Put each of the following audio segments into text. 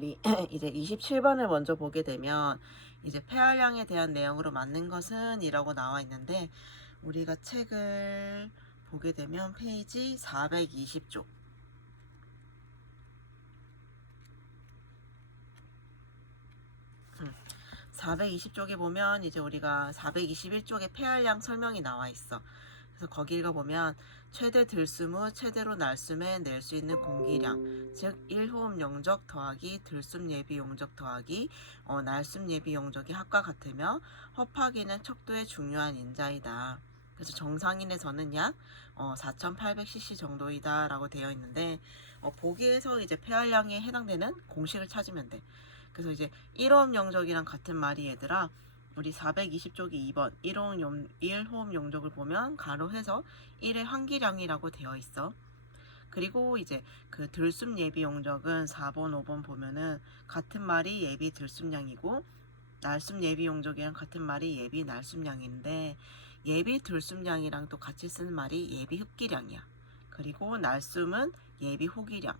우리 이제 27번을 먼저 보게 되면 이제 폐활량에 대한 내용으로 맞는 것은 이라고 나와 있는데, 우리가 책을 보게 되면 페이지 420쪽 420쪽에 보면 이제 우리가 421쪽에 폐활량 설명이 나와 있어. 그래서 거기 읽어보면 최대 들숨 후 최대로 날숨에 낼 수 있는 공기량, 즉 1호흡 용적 더하기 들숨 예비 용적 더하기 날숨 예비 용적이 합과 같으며 허파기는 척도의 중요한 인자이다. 그래서 정상인에서는 약 4,800cc 정도이다 라고 되어 있는데, 보기에서 이제 폐활량에 해당되는 공식을 찾으면 돼. 그래서 이제 1호흡 용적이랑 같은 말이, 얘들아, 우리 420쪽이 2번 1호흡 용적을 보면 가로해서 1의 환기량이라고 되어 있어. 그리고 이제 그 들숨 예비 용적은 4번 5번 보면은 같은 말이 예비 들숨량이고, 날숨 예비 용적이랑 같은 말이 예비 날숨량인데, 예비 들숨량이랑 또 같이 쓰는 말이 예비 흡기량이야. 그리고 날숨은 예비 호기량.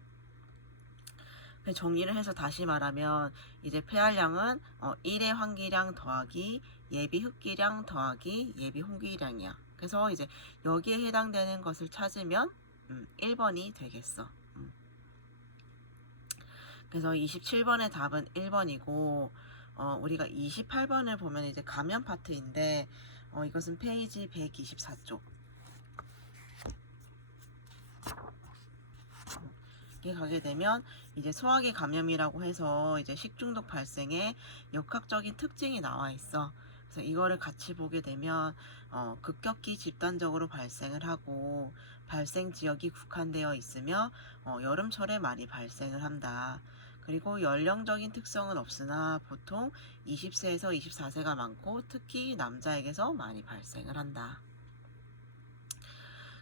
정리를 해서 다시 말하면 이제 폐활량은 1의 환기량 더하기 예비 흡기량 더하기 예비 홍기량이야. 그래서 이제 여기에 해당되는 것을 찾으면 1번이 되겠어. 그래서 27번의 답은 1번이고, 우리가 28번을 보면 이제 감염 파트인데, 이것은 페이지 124쪽 에 가게 되면 이제 소화기 감염이라고 해서 이제 식중독 발생의 역학적인 특징이 나와 있어. 그래서 이거를 같이 보게 되면 급격히 집단적으로 발생을 하고 발생 지역이 국한되어 있으며 여름철에 많이 발생을 한다. 그리고 연령적인 특성은 없으나 보통 20세에서 24세가 많고 특히 남자에게서 많이 발생을 한다.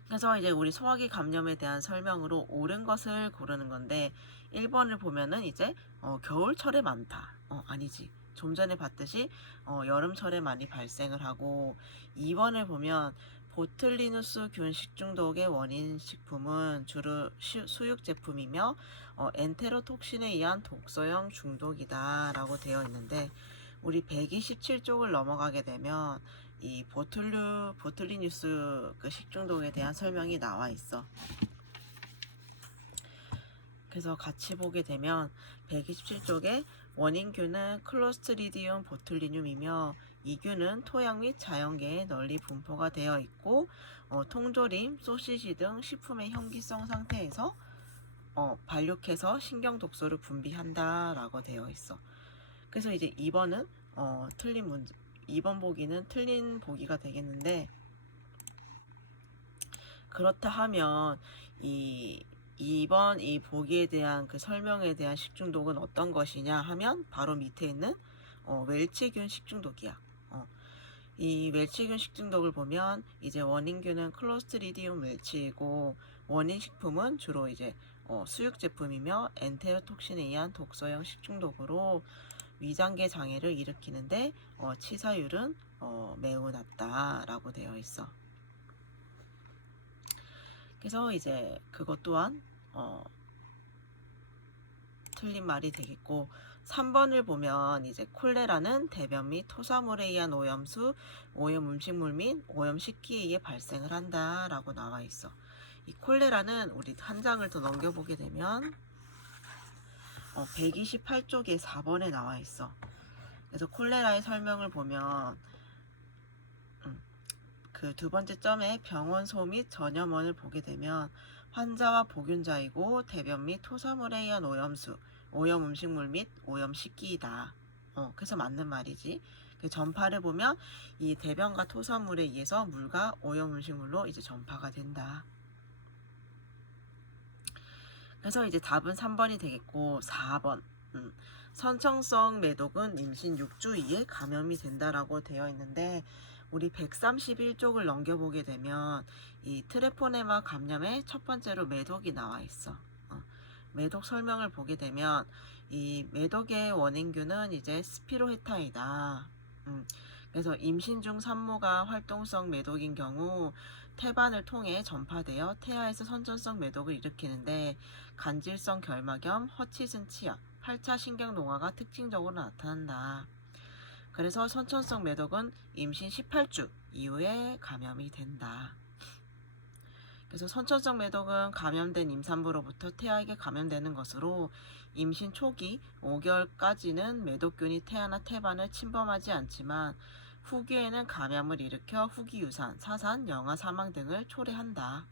그래서 이제 우리 소화기 감염에 대한 설명으로 옳은 것을 고르는 건데, 1번을 보면은 이제 겨울철에 많다. 아니지. 좀 전에 봤듯이 여름철에 많이 발생을 하고, 2번을 보면 보틀리누스 균 식중독의 원인 식품은 주로 수육 제품이며 엔테로톡신에 의한 독소형 중독이다 라고 되어 있는데, 우리 127쪽을 넘어가게 되면 이 보툴리뉴스 그 식중독에 대한 설명이 나와 있어. 그래서 같이 보게 되면 127쪽에 원인균은 클로스트리디움 보툴리늄이며 이 균은 토양 및 자연계에 널리 분포가 되어 있고 통조림, 소시지 등 식품의 현기성 상태에서 발육해서 신경 독소를 분비한다 라고 되어 있어. 그래서 이제 2번은 틀린 문제, 2번 보기는 틀린 보기가 되겠는데, 그렇다 하면 이 2번 이 보기에 대한 그 설명에 대한 식중독은 어떤 것이냐 하면 바로 밑에 있는 웰치균 식중독이야. 이 웰치균 식중독을 보면 이제 원인균은 클로스트리디움 웰치이고 원인 식품은 주로 이제 수육 제품이며 엔테로톡신에 의한 독소형 식중독으로 위장계 장애를 일으키는데 치사율은 매우 낮다라고 되어 있어. 그래서 이제 그것 또한 틀린 말이 되겠고, 3번을 보면 이제 콜레라는 대변 및 토사물에 의한 오염수, 오염 음식물 및 오염 식기에 의해 발생을 한다라고 나와 있어. 이 콜레라는 우리 한 장을 더 넘겨보게 되면 128쪽에 4번에 나와 있어. 그래서 콜레라의 설명을 보면 그 두 번째 점에 병원 소 및 전염원을 보게 되면 환자와 보균자이고 대변 및 토사물에 의한 오염수, 오염 음식물 및 오염 식기이다. 그래서 맞는 말이지. 그 전파를 보면 이 대변과 토사물에 의해서 물과 오염 음식물로 이제 전파가 된다. 그래서 이제 답은 3번이 되겠고, 4번. 선천성 매독은 임신 6주 이에 감염이 된다라고 되어 있는데, 우리 131쪽을 넘겨보게 되면 이 트레포네마 감염의 첫 번째로 매독이 나와 있어. 매독 설명을 보게 되면 이 매독의 원인균은 이제 스피로헤타이다. 그래서 임신 중 산모가 활동성 매독인 경우 태반을 통해 전파되어 태아에서 선천성 매독을 일으키는데 간질성 결막염, 허치슨 치아, 8차 신경농화가 특징적으로 나타난다. 그래서 선천성 매독은 임신 18주 이후에 감염이 된다. 그래서 선천성 매독은 감염된 임산부로부터 태아에게 감염되는 것으로 임신 초기 5개월까지는 매독균이 태아나 태반을 침범하지 않지만 후기에는 감염을 일으켜 후기 유산, 사산, 영아 사망 등을 초래한다.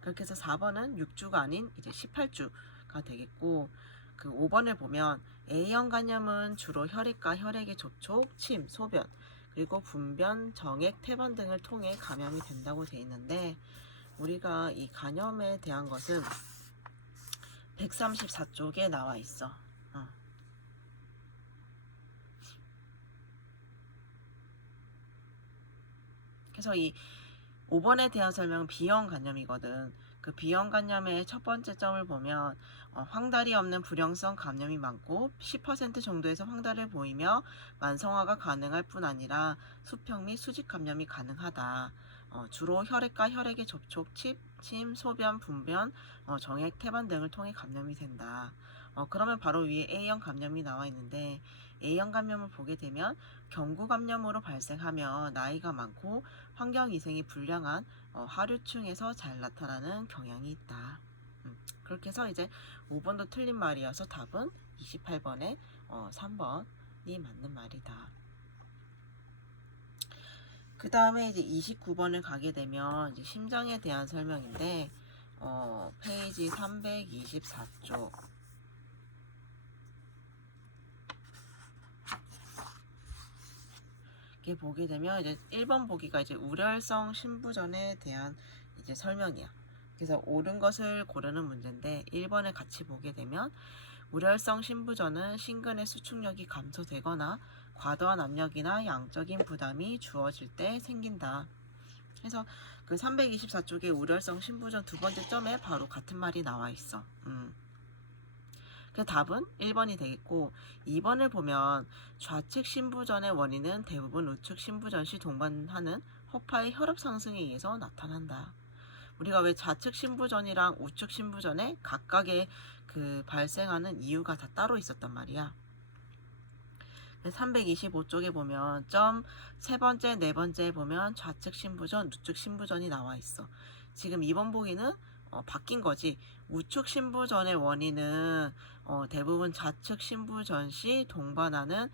그렇게 해서 4번은 6주가 아닌 이제 18주가 되겠고, 그 5번을 보면 A형 간염은 주로 혈액과 혈액의 접촉, 침, 소변, 그리고 분변, 정액, 태반 등을 통해 감염이 된다고 되어 있는데, 우리가 이 간염에 대한 것은 134쪽에 나와 있어. 그래서 이 5번에 대한 설명은 B형 간염이거든. 그 B형 간염의 첫 번째 점을 보면 황달이 없는 불형성 감염이 많고 10% 정도에서 황달을 보이며 만성화가 가능할 뿐 아니라 수평 및 수직 감염이 가능하다. 주로 혈액과 혈액의 접촉, 침, 소변, 분변, 정액, 태반 등을 통해 감염이 된다. 그러면 바로 위에 A형 감염이 나와 있는데 A형 감염을 보게 되면 경구 감염으로 발생하며 나이가 많고 환경 위생이 불량한 하류층에서 잘 나타나는 경향이 있다. 그렇게 해서 이제 5번도 틀린 말이어서 답은 28번에 3번이 맞는 말이다. 그 다음에 이제 29번을 가게 되면 이제 심장에 대한 설명인데 페이지 324쪽. 이렇게 보게 되면 이제 1번 보기가 이제 우렬성 신부전에 대한 이제 설명이야. 그래서 옳은 것을 고르는 문제인데 1번을 같이 보게 되면 우렬성 신부전은 신근의 수축력이 감소되거나 과도한 압력이나 양적인 부담이 주어질 때 생긴다. 그래서 그 324쪽에 우렬성 신부전 두 번째 점에 바로 같은 말이 나와 있어. 그 답은 1번이 되겠고 2번을 보면 좌측 신부전의 원인은 대부분 우측 신부전 시 동반하는 허파의 혈압 상승에 의해서 나타난다. 우리가 왜 좌측 신부전이랑 우측 신부전에 각각의 그 발생하는 이유가 다 따로 있었단 말이야. 325쪽에 보면 점 세 번째, 네 번째에 보면 좌측 신부전, 우측 신부전이 나와 있어. 지금 2번 보기는 바뀐 거지. 우측 신부전의 원인은 대부분 좌측 신부전 시 동반하는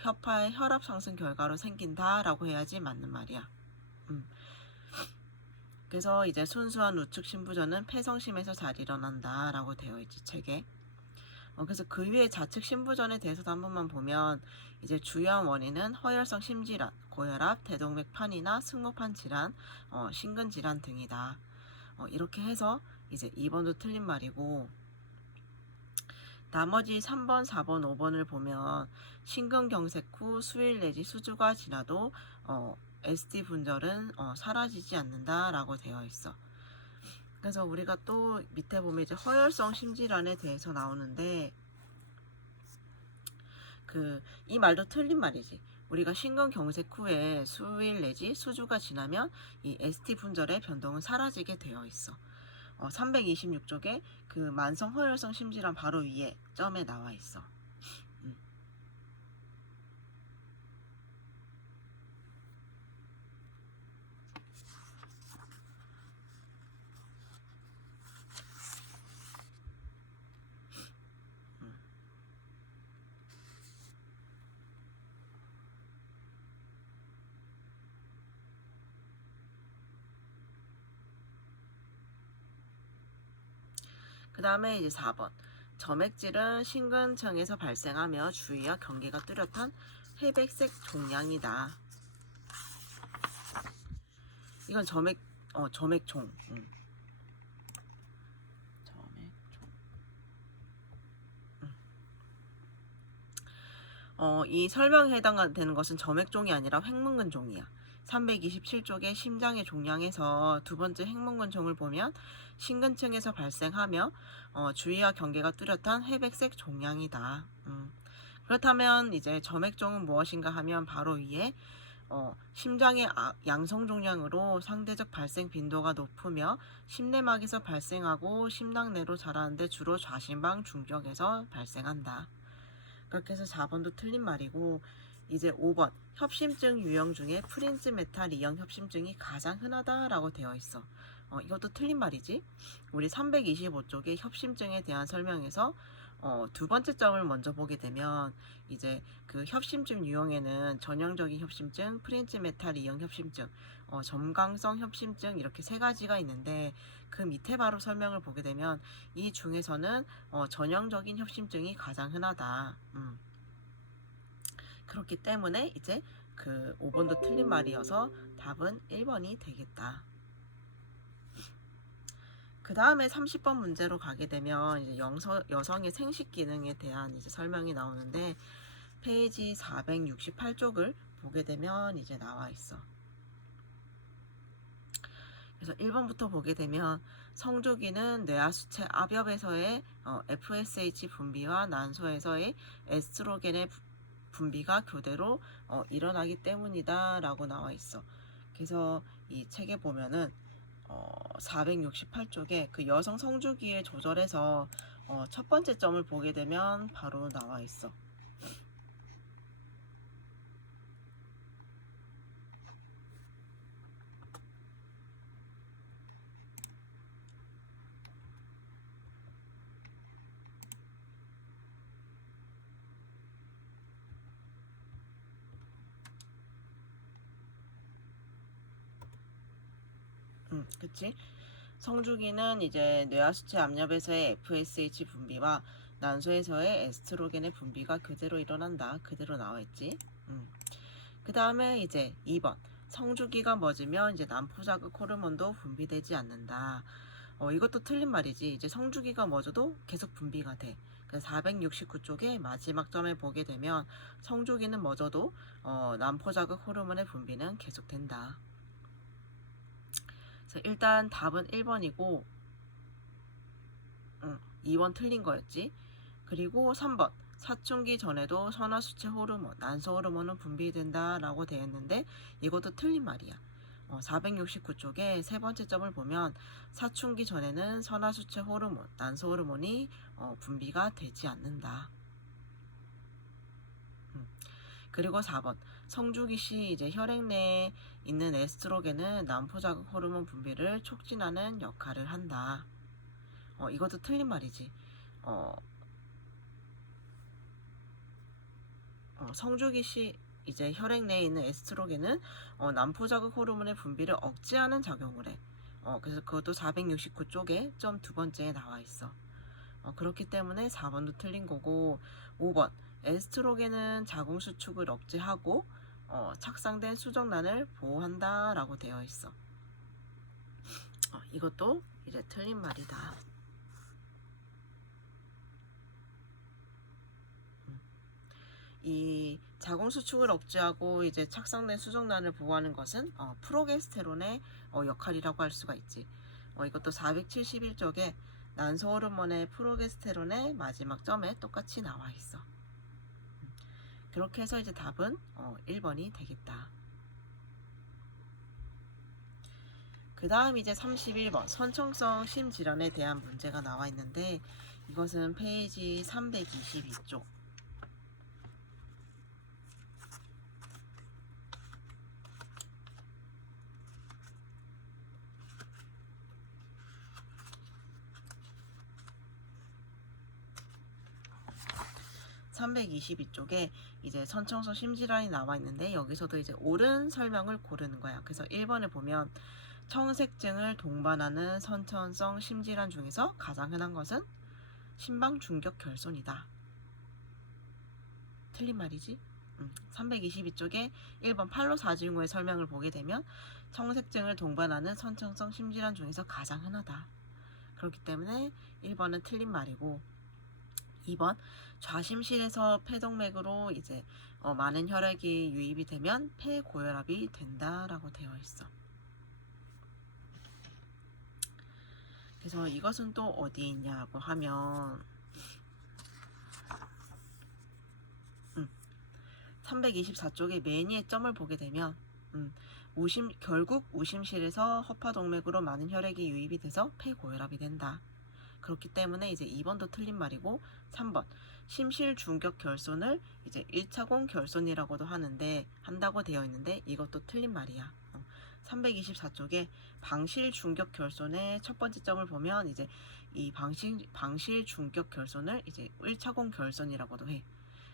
협파의 혈압 상승 결과로 생긴다라고 해야지 맞는 말이야. 그래서 이제 순수한 우측 신부전은 폐성심에서 잘 일어난다라고 되어 있지 책에. 그래서 그 위에 좌측 신부전에 대해서도 한 번만 보면 이제 주요한 원인은 허혈성 심질환, 고혈압, 대동맥 판이나 승모판 질환, 심근 질환 등이다. 이렇게 해서 이제 2번도 틀린 말이고 나머지 3번, 4번, 5번을 보면 심근경색 후 수일 내지 수주가 지나도 ST 분절은 사라지지 않는다라고 되어 있어. 그래서 우리가 또 밑에 보면 이제 허혈성 심질환에 대해서 나오는데 이 말도 틀린 말이지. 우리가 심근경색 후에 수일 내지 수주가 지나면 이 ST 분절의 변동은 사라지게 되어 있어. 326쪽에 그 만성 허혈성 심질환 바로 위에 점에 나와 있어. 그 다음에 이제 4번. 점액질은 심근층에서 발생하며 주위와 경계가 뚜렷한 회백색 종양이다. 이건 점액종. 이 설명에 해당되는 것은 점액종이 아니라 횡문근종이야. 327쪽의 심장의 종양에서 두 번째 횡문근종을 보면 심근층에서 발생하며 주위와 경계가 뚜렷한 회백색 종양이다. 그렇다면 이제 점액종은 무엇인가 하면 바로 위에 심장의 양성 종양으로 상대적 발생 빈도가 높으며 심내막에서 발생하고 심낭 내로 자라는데 주로 좌심방 중격에서 발생한다. 그렇게 해서 4번도 틀린 말이고, 이제 5번 협심증 유형 중에 프린츠 메탈 이형 협심증이 가장 흔하다라고 되어 있어. 이것도 틀린 말이지. 우리 325쪽의 협심증에 대한 설명에서 두 번째 점을 먼저 보게 되면 이제 그 협심증 유형에는 전형적인 협심증, 프린츠 메탈 이형 협심증, 점강성 협심증 이렇게 세 가지가 있는데 그 밑에 바로 설명을 보게 되면 이 중에서는 전형적인 협심증이 가장 흔하다. 그렇기 때문에 이제 그 5번도 틀린 말이어서 답은 1번이 되겠다. 그 다음에 30번 문제로 가게 되면 이제 여성의 생식 기능에 대한 이제 설명이 나오는데 페이지 468쪽을 보게 되면 이제 나와 있어. 그래서 1번부터 보게 되면 성주기는 뇌하수체 압엽에서의 FSH 분비와 난소에서의 에스트로겐의 분비가 교대로 일어나기 때문이다 라고 나와 있어. 그래서 이 책에 보면은 468쪽에 그 여성 성주기의 조절에서 첫 번째 점을 보게 되면 바로 나와 있어. 그치? 성주기는 이제 뇌하수체 압력에서의 FSH 분비와 난소에서의 에스트로겐의 분비가 그대로 일어난다. 그대로 나와있지. 그 다음에 이제 2번 성주기가 멎으면 이제 난포자극 호르몬도 분비되지 않는다. 이것도 틀린 말이지. 이제 성주기가 멎어도 계속 분비가 돼. 469쪽에 마지막 점에 보게 되면 성주기는 멎어도 난포자극 호르몬의 분비는 계속된다. 일단 답은 1번이고 2번 틀린 거였지. 그리고 3번 사춘기 전에도 선화수체 호르몬, 난소 호르몬은 분비된다 라고 되어 있는데 이것도 틀린 말이야. 469쪽에 세 번째 점을 보면 사춘기 전에는 선화수체 호르몬, 난소 호르몬이 분비가 되지 않는다. 그리고 4번 성주기 시 이제 혈액 내에 있는 에스트로겐은 난포자극 호르몬 분비를 촉진하는 역할을 한다. 이것도 틀린 말이지. 성주기 시 이제 혈액 내에 있는 에스트로겐은 난포자극 호르몬의 분비를 억제하는 작용을 해. 그래서 그것도 469쪽에 점 두 번째에 나와 있어. 그렇기 때문에 4번도 틀린 거고 5번 에스트로겐은 자궁 수축을 억제하고 착상된 수정란을 보호한다 라고 되어 있어. 이것도 이제 틀린 말이다. 이 자궁 수축을 억제하고 이제 착상된 수정란을 보호하는 것은 프로게스테론의 역할이라고 할 수가 있지. 이것도 471쪽에 난소 호르몬의 프로게스테론의 마지막 점에 똑같이 나와 있어. 그렇게 해서 이제 답은 1번이 되겠다. 그 다음 이제 31번 선천성 심질환에 대한 문제가 나와 있는데 이것은 페이지 322쪽 322쪽에 이제 선천성 심질환이 나와 있는데 여기서도 이제 옳은 설명을 고르는 거야. 그래서 1번을 보면 청색증을 동반하는 선천성 심질환 중에서 가장 흔한 것은 심방 중격 결손이다. 틀린 말이지? 322쪽에 1번 팔로사지응후의 설명을 보게 되면 청색증을 동반하는 선천성 심질환 중에서 가장 흔하다. 그렇기 때문에 1번은 틀린 말이고 2번 좌심실에서 폐동맥으로 이제 많은 혈액이 유입이 되면 폐고혈압이 된다라고 되어 있어. 그래서 이것은 또 어디 있냐고 하면 324쪽의 매니의 점을 보게 되면 결국 우심실에서 허파동맥으로 많은 혈액이 유입이 돼서 폐고혈압이 된다. 그렇기 때문에 이제 2번도 틀린 말이고 3번 심실중격결손을 이제 1차공 결손이라고도 한다고 되어 있는데 이것도 틀린 말이야. 324쪽에 방실중격결손의 첫 번째 점을 보면 이제 이 방실중격결손을 이제 1차공 결손이라고도 해.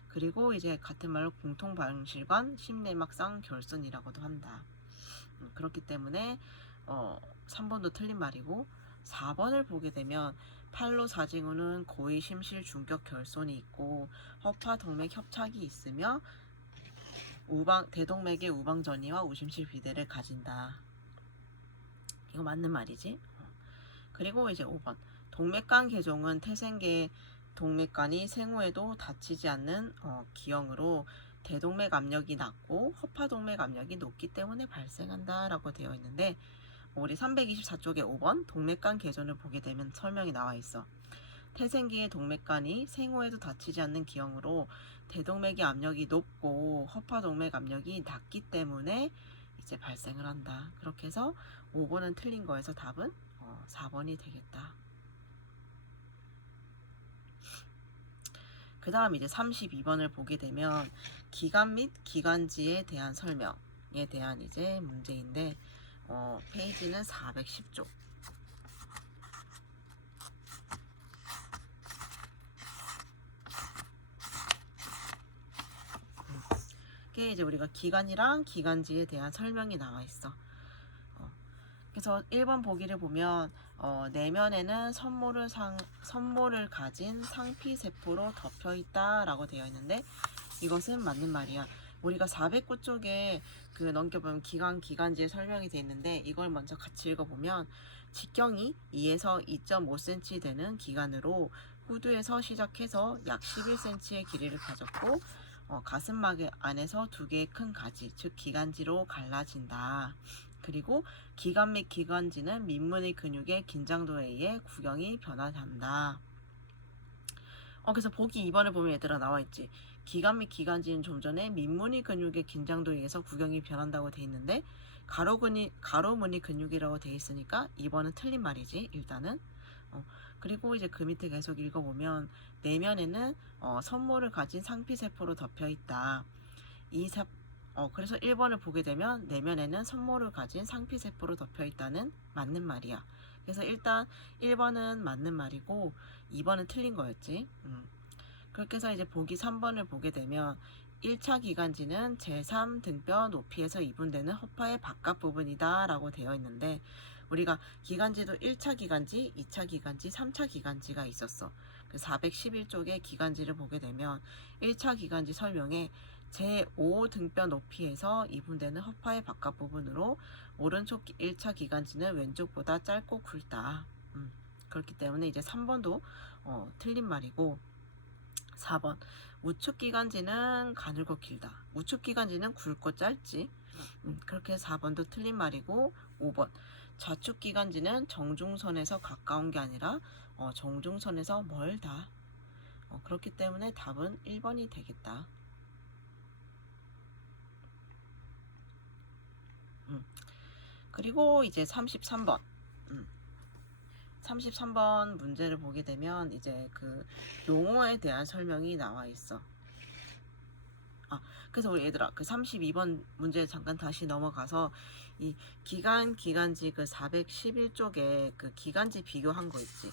그리고 이제 같은 말로 공통방실관 심내막상 결손이라고도 한다. 그렇기 때문에 3번도 틀린 말이고 4번을 보게 되면 팔로사징후는 고의 심실 중격 결손이 있고 허파동맥 협착이 있으며 대동맥의 우방전이와 우심실 비대를 가진다. 이거 맞는 말이지. 그리고 이제 5번 동맥간 개종은 태생계 동맥간이 생후에도 다치지 않는 기형으로 대동맥 압력이 낮고 허파동맥 압력이 높기 때문에 발생한다 라고 되어 있는데 우리 324쪽에 5번 동맥간 개존을 보게 되면 설명이 나와 있어. 태생기의 동맥간이 생후에도 다치지 않는 기형으로 대동맥의 압력이 높고 허파동맥 압력이 낮기 때문에 이제 발생을 한다. 그렇게 해서 5번은 틀린 거에서 답은 4번이 되겠다. 그 다음 이제 32번을 보게 되면 기관 및 기관지에 대한 설명에 대한 이제 문제인데 페이지는 410쪽. 이게 이제 우리가 기관이랑 기관지에 대한 설명이 나와 있어. 그래서 1번 보기를 보면 내면에는 선모를 가진 상피세포로 덮여 있다라고 되어 있는데 이것은 맞는 말이야. 우리가 409쪽에 넘겨보면 기관지의 설명이 되어 있는데 이걸 먼저 같이 읽어보면 직경이 2에서 2.5cm 되는 기관으로 후두에서 시작해서 약 11cm의 길이를 가졌고 가슴막 안에서 두 개의 큰 가지, 즉 기관지로 갈라진다. 그리고 기관 및 기관지는 민문의 근육의 긴장도에 의해 구경이 변화한다. 그래서 보기 2번을 보면 얘들아 나와 있지. 기관 및 기관지는 좀 전에 민문의 근육의 긴장도에 의해서 구경이 변한다고 돼 있는데 가로무늬 근육이라고 돼 있으니까 2번은 틀린 말이지 일단은. 그리고 이제 그 밑에 계속 읽어보면 내면에는 선모를 가진 상피세포로 덮여 있다. 그래서 1번을 보게 되면 내면에는 선모를 가진 상피세포로 덮여 있다는 맞는 말이야. 그래서 일단 1번은 맞는 말이고 2번은 틀린 거였지. 그렇게 해서 이제 보기 3번을 보게 되면 1차 기관지는 제3등뼈 높이에서 이분되는 허파의 바깥 부분이다 라고 되어 있는데 우리가 기관지도 1차 기관지, 2차 기관지, 3차 기관지가 있었어. 그 411쪽의 기관지를 보게 되면 1차 기관지 설명에 제5등뼈 높이에서 이분되는 허파의 바깥 부분으로 오른쪽 1차 기관지는 왼쪽보다 짧고 굵다. 그렇기 때문에 이제 3번도 틀린 말이고 4번 우측 기관지는 가늘고 길다. 우측 기관지는 굵고 짧지. 그렇게 해서 4번도 틀린 말이고 5번 좌측 기관지는 정중선에서 가까운 게 아니라 정중선에서 멀다. 그렇기 때문에 답은 1번이 되겠다. 그리고 이제 33번 33번 문제를 보게 되면 이제 그 용어에 대한 설명이 나와 있어. 그래서 우리 얘들아 그 32번 문제 잠깐 다시 넘어가서 이 기관지 그 411쪽에 그 기관지 비교한 거 있지.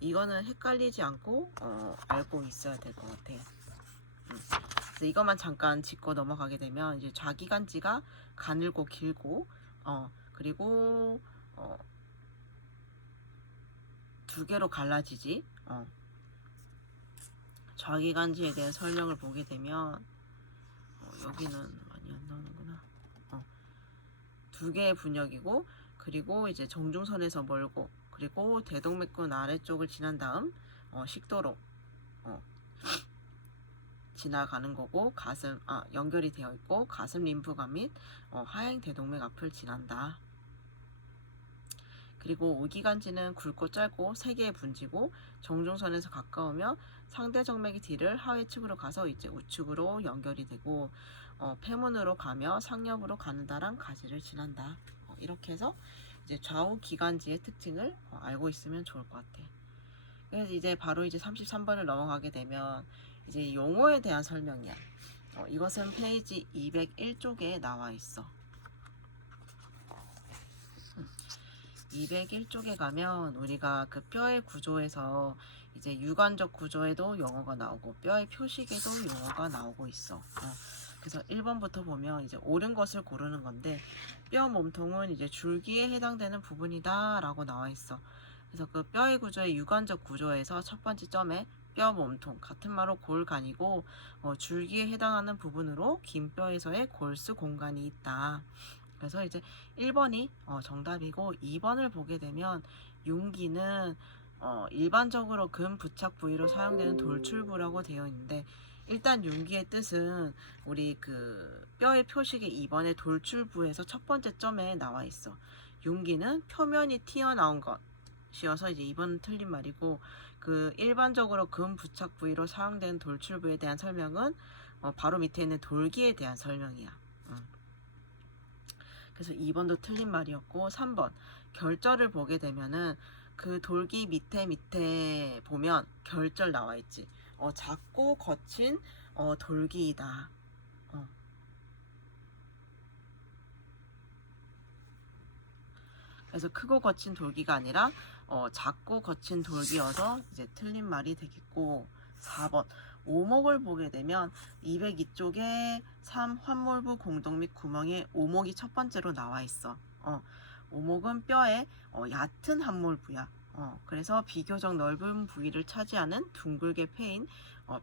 이거는 헷갈리지 않고 알고 있어야 될 것 같아. 그래서 이것만 잠깐 짚고 넘어가게 되면 이제 좌기관지가 가늘고 길고 그리고 두 개로 갈라지지. 좌기관지에 대한 설명을 보게 되면 여기는 많이 안 나오는구나. 두 개의 분역이고 그리고 이제 정중선에서 멀고 그리고 대동맥근 아래쪽을 지난 다음 식도로 지나가는 거고 연결이 되어 있고 가슴 림프관 및 하행 대동맥 앞을 지난다. 그리고 오기간지는 굵고 짧고 3개의 분지고 정중선에서 가까우며 상대 정맥의 뒤를 하회측으로 가서 이제 우측으로 연결이 되고 폐문으로 가며 상엽으로 가느다란 가지를 지난다. 이렇게 해서 이제 좌우 기간지의 특징을 알고 있으면 좋을 것 같아. 그래서 이제 바로 이제 33번을 넘어가게 되면 이제 용어에 대한 설명이야. 이것은 페이지 201쪽에 나와 있어. 201쪽에 가면 우리가 그 뼈의 구조에서 이제 유관적 구조에도 용어가 나오고 뼈의 표식에도 용어가 나오고 있어. 그래서 1번부터 보면 이제 옳은 것을 고르는 건데 뼈 몸통은 이제 줄기에 해당되는 부분이다 라고 나와 있어. 그래서 그 뼈의 구조의 유관적 구조에서 첫 번째 점에 뼈 몸통 같은 말로 골간이고 줄기에 해당하는 부분으로 긴 뼈에서의 골수 공간이 있다. 그래서 이제 1번이 정답이고 2번을 보게 되면 융기는 일반적으로 근 부착 부위로 사용되는 돌출부라고 되어 있는데 일단 융기의 뜻은 우리 그 뼈의 표식의 2번의 돌출부에서 첫 번째 점에 나와 있어. 융기는 표면이 튀어나온 것이어서 이제 2번은 틀린 말이고 그 일반적으로 근 부착 부위로 사용되는 돌출부에 대한 설명은 바로 밑에 있는 돌기에 대한 설명이야. 그래서 2번도 틀린 말이었고 3번 결절을 보게 되면은 그 돌기 밑에 보면 결절 나와 있지. 작고 거친 돌기이다. 그래서 크고 거친 돌기가 아니라 작고 거친 돌기여서 이제 틀린 말이 되겠고 4번 오목을 보게 되면 202쪽에 3 환몰부 공동 및 구멍에 오목이 첫 번째로 나와 있어. 오목은 뼈의 얕은 함몰부야. 그래서 비교적 넓은 부위를 차지하는 둥글게 패인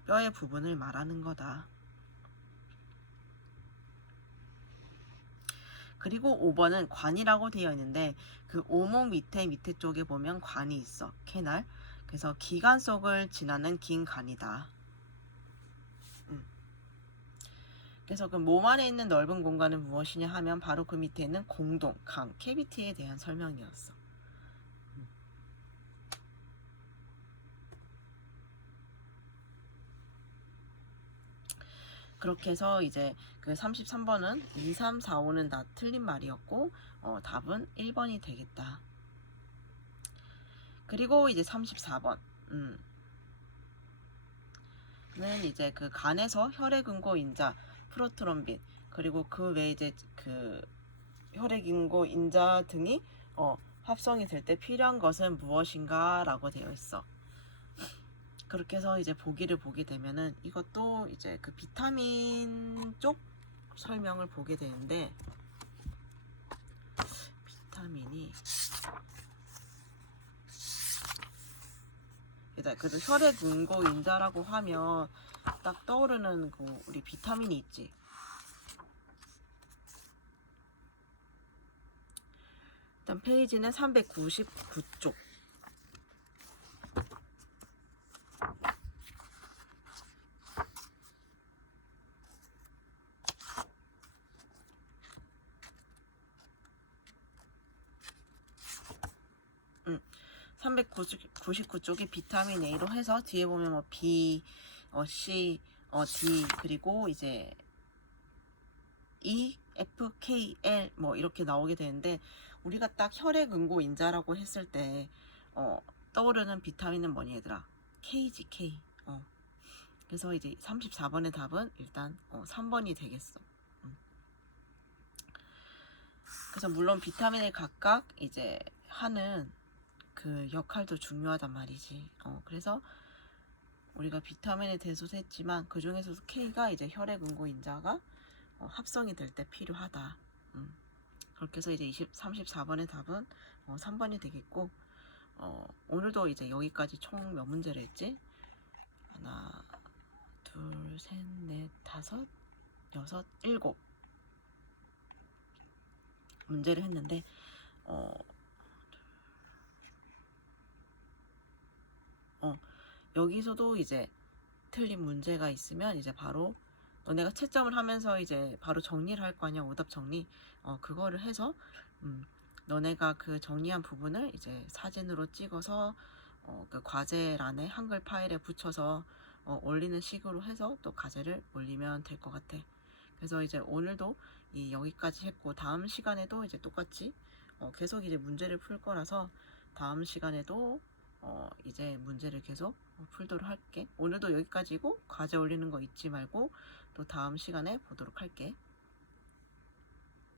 뼈의 부분을 말하는 거다. 그리고 5번은 관이라고 되어 있는데 그 오목 밑에 쪽에 보면 관이 있어. 캐날. 그래서 기관 속을 지나는 긴 간이다. 그래서 그 몸 안에 있는 넓은 공간은 무엇이냐 하면 바로 그 밑에 있는 공동, 강, 캐비티에 대한 설명이었어. 그렇게 해서 이제 그 33번은 2, 3, 4, 5는 다 틀린 말이었고 답은 1번이 되겠다. 그리고 이제 34번 는 이제 그 간에서 혈액응고 인자, 프로트롬빈 그리고 그 외에 이제 그 혈액응고 인자 등이 합성이 될 때 필요한 것은 무엇인가 라고 되어 있어. 그렇게 해서 이제 보기를 보게 되면은 이것도 이제 그 비타민 쪽 설명을 보게 되는데 비타민이 일단 그래도 혈액응고인자라고 하면 딱 떠오르는 그 우리 비타민이 있지. 일단 페이지는 399쪽. 음. 399쪽이 비타민 A로 해서 뒤에 보면 뭐 B, C, D 그리고 이제 E, F, K, L 뭐 이렇게 나오게 되는데 우리가 딱 혈액응고인자라고 했을 때 떠오르는 비타민은 뭐니 얘들아? K지 K. 그래서 이제 34번의 답은 일단 3번이 되겠어. 그래서 물론 비타민을 각각 이제 하는 그 역할도 중요하단 말이지. 그래서 우리가 비타민에 대해서도 했지만 그 중에서도 K가 이제 혈액응고인자가 합성이 될 때 필요하다. 그렇게 해서 이제 34번의 답은 3번이 되겠고 오늘도 이제 여기까지 총 몇 문제를 했지? 하나, 둘, 셋, 넷, 다섯, 여섯, 일곱 문제를 했는데 여기서도 이제 틀린 문제가 있으면 이제 바로 너네가 채점을 하면서 이제 바로 정리를 할 거 아니야. 오답 정리. 그거를 해서 너네가 그 정리한 부분을 이제 사진으로 찍어서 그 과제란에 한글 파일에 붙여서 올리는 식으로 해서 또 과제를 올리면 될 것 같아. 그래서 이제 오늘도 여기까지 했고 다음 시간에도 이제 똑같이 계속 이제 문제를 풀 거라서 다음 시간에도 이제 문제를 계속 풀도록 할게. 오늘도 여기까지고 과제 올리는 거 잊지 말고 또 다음 시간에 보도록 할게.